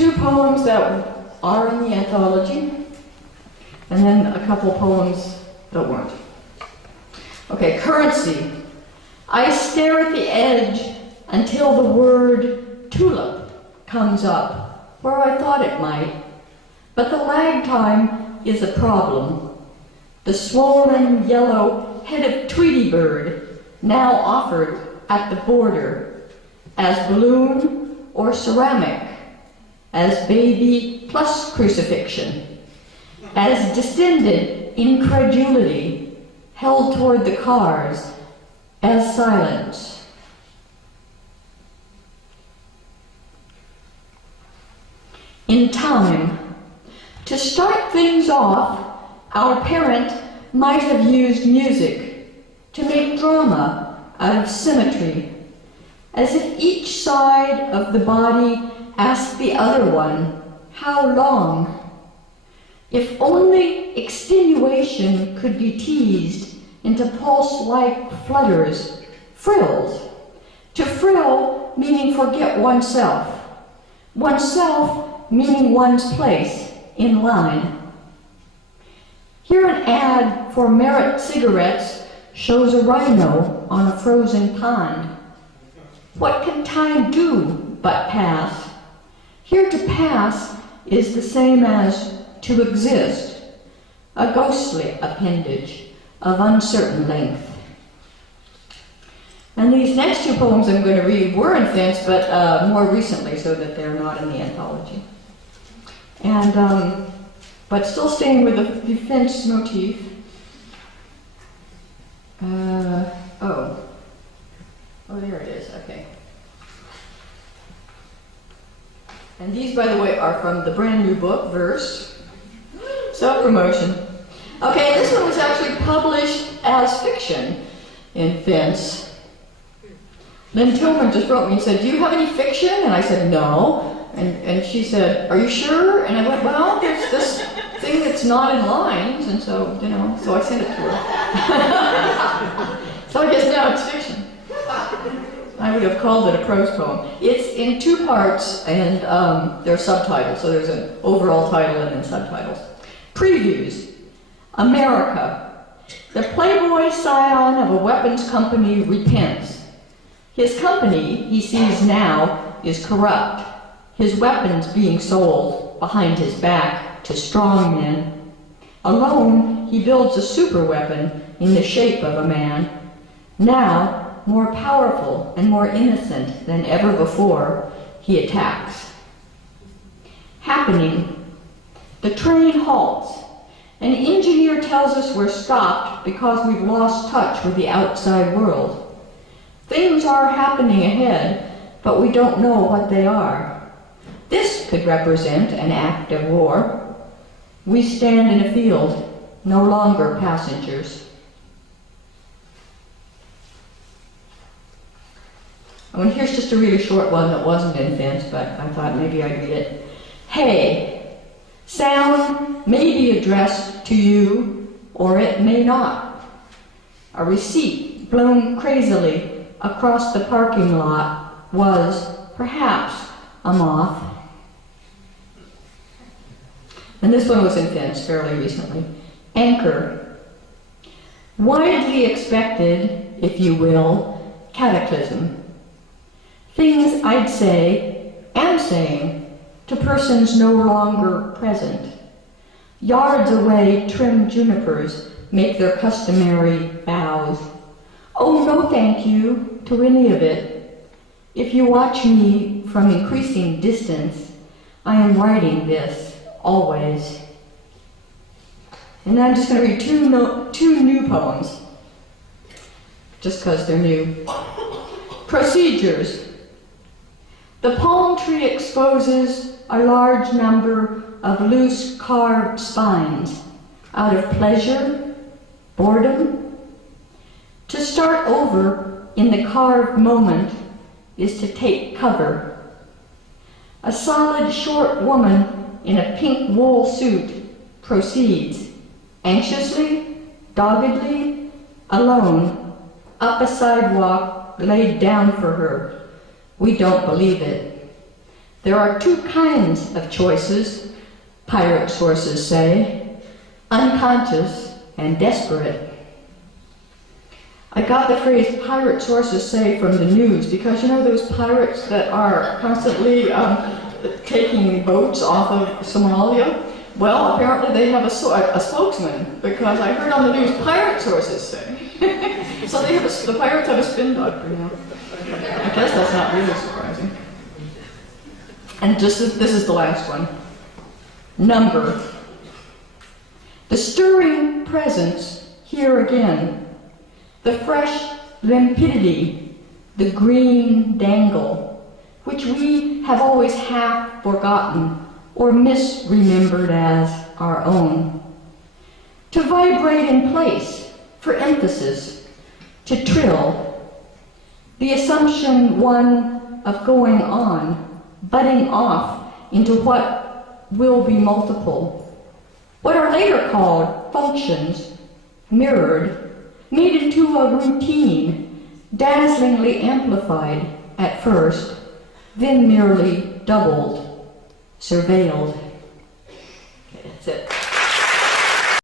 2 poems that are in the anthology, and then a couple poems that weren't. Okay, currency. I stare at the edge until the word tulip comes up, where I thought it might. But the lag time is a problem. The swollen yellow head of Tweety bird, now offered at the border, as balloon or ceramic, as baby plus crucifixion, as distended incredulity held toward the cars, as silence. In time, to start things off, our parent might have used music to make drama out of symmetry, as if each side of the body asked the other one, how long? If only extenuation could be teased into pulse-like flutters, frills. To frill meaning forget oneself. Oneself meaning one's place in line. Here an ad for Merit cigarettes shows a rhino on a frozen pond. What can time do but pass? Here to pass is the same as to exist, a ghostly appendage of uncertain length. And these next 2 poems I'm going to read were in Finch, but more recently, so that they're not in the anthology. And, but still staying with the Finch motif. Oh, there it is, okay. And these, by the way, are from the brand new book, Verse. Self-promotion. Okay, this one was actually published as fiction in Finch. Lynn Tillman just wrote me and said, do you have any fiction? And I said, no. And she said, are you sure? And I went, well, there's this thing that's not in lines, and so, so I sent it to her. So I guess now it's fiction. I would have called it a prose poem. It's in 2 parts, and there are subtitles, so there's an overall title and then subtitles. Previews. America. The playboy scion of a weapons company repents. His company, he sees now, is corrupt. His weapons being sold behind his back to strong men. Alone, he builds a super weapon in the shape of a man. Now, more powerful and more innocent than ever before, he attacks. Happening. The train halts. An engineer tells us we're stopped because we've lost touch with the outside world. Things are happening ahead, but we don't know what they are. This could represent an act of war. We stand in a field, no longer passengers. Oh, and here's just a really short one that wasn't in Finch, but I thought maybe I'd read it. Hey, sound may be addressed to you, or it may not. A receipt blown crazily across the parking lot was, perhaps, a moth. And this one was in Finch fairly recently. Anchor. Widely expected, if you will, cataclysm. Things I'd say, am saying, to persons no longer present. Yards away, trim junipers make their customary bows. Oh, no thank you to any of it. If you watch me from increasing distance, I am writing this, always. And then I'm just going to read two new poems, just because they're new. Procedures. The palm tree exposes a large number of loose carved spines out of pleasure, boredom. To start over in the carved moment is to take cover. A solid, short woman in a pink wool suit proceeds, anxiously, doggedly, alone, up a sidewalk laid down for her. We don't believe it. There are two kinds of choices, pirate sources say, unconscious and desperate. I got the phrase pirate sources say from the news because you know those pirates that are constantly taking boats off of Somalia? Well, apparently they have a spokesman because I heard on the news pirate sources say. So they have the pirates have a spin doctor now. I guess that's not really surprising. And this is the last one. Number. The stirring presence here again. The fresh limpidity, the green dangle, which we have always half forgotten or misremembered as our own. To vibrate in place for emphasis, to trill, the assumption one of going on, budding off into what will be multiple, what are later called functions, mirrored, made into a routine, dazzlingly amplified at first, then merely doubled, surveilled. Okay, that's it.